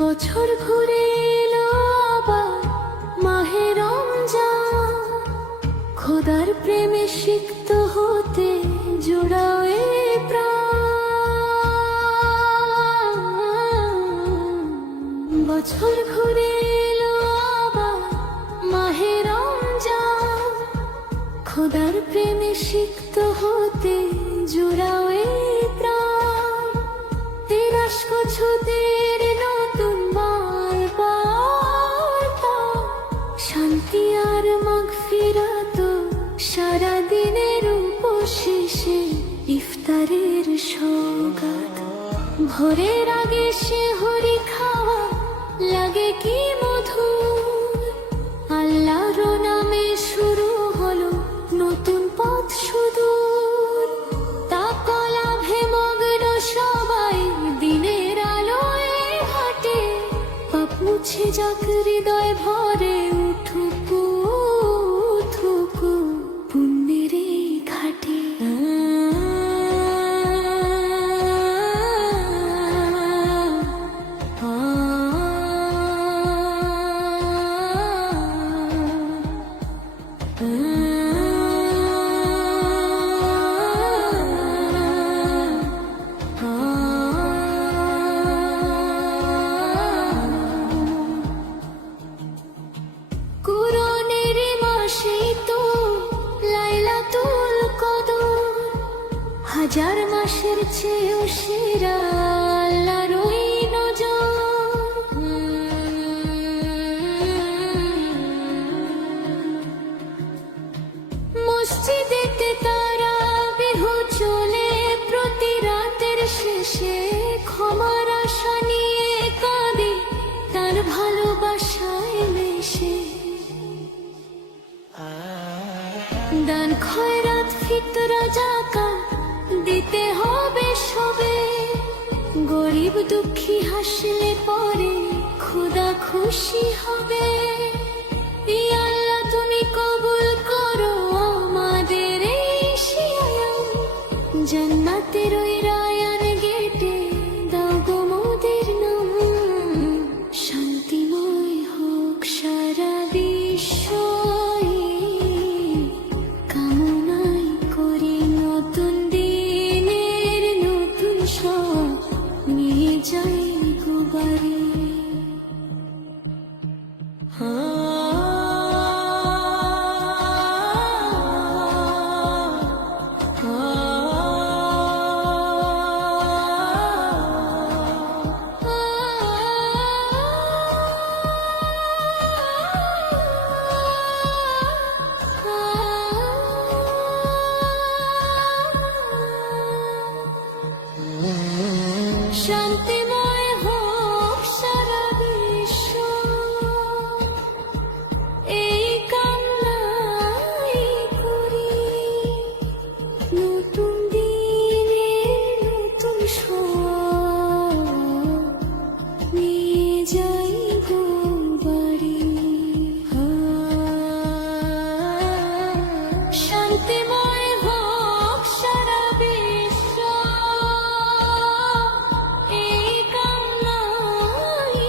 বছর ঘুরে এলো আবার মাহে রমজান, খোদার প্রেমে সিক্ত হতে জোড়াও এ প্রাণ। বছর ঘুরে এলো আবার মাহে রমজান, খোদার প্রেমে সিক্ত হতে জোড়াও এ প্রাণ। তিরাশ কছুদের নতুন বার্তা, শান্তি আর মাগফিরাত সারাদিনের উপশেষে ইফতারের সওগাত। ভোরের আগে সেহরি খাওয়া লাগে কি মধুর, আল্লাহর নামে শুরু হলো নতুন পথ সুদূর। তাকওয়া লাভে মগ্ন সবাই দিনের আলোয় হাঁটে, পাপ মুছে যাক হৃদয় ভরে উঠুক উঠুক পুণ্যের এই ঘাটে। কুরআনের মাসেই তো লাইলাতুল কদর, হাজার মাসের চেয়েও সেরা আল্লাহর ওই নজর। মসজিদেতে তারাবিহ চলে প্রতি রাতের শেষে, ক্ষমার আশা নিয়ে কাঁদে তার ভালোবাসায় মেশে। দান খয়রাত ফিতরা যাকাত দিতে হবে সবে, গরিব দুঃখী হাসলে পরে খোদা খুশি হবে। ই আল্লাহ তুমি কবুল করো আমাদের এই সিয়াম, জান্নাতের ওই রায়ান গেটে দাও গো মোদের নাম। শান্তিময় হোক সারা বিশ্ব কামনাই করি, নতুন দিনের নতুন সব নিয়ে যাই গো বাড়ি। শান্তিময় হোক সারা বিশ্ব, এই কামনাই করি। নতুন দিনের নতুন সব নিয়ে যাই গো বাড়ি। শান্তিময় হোক সারা বিশ্ব, এই কামনাই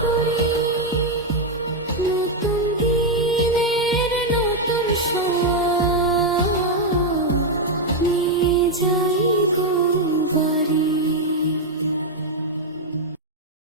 করি। নতুন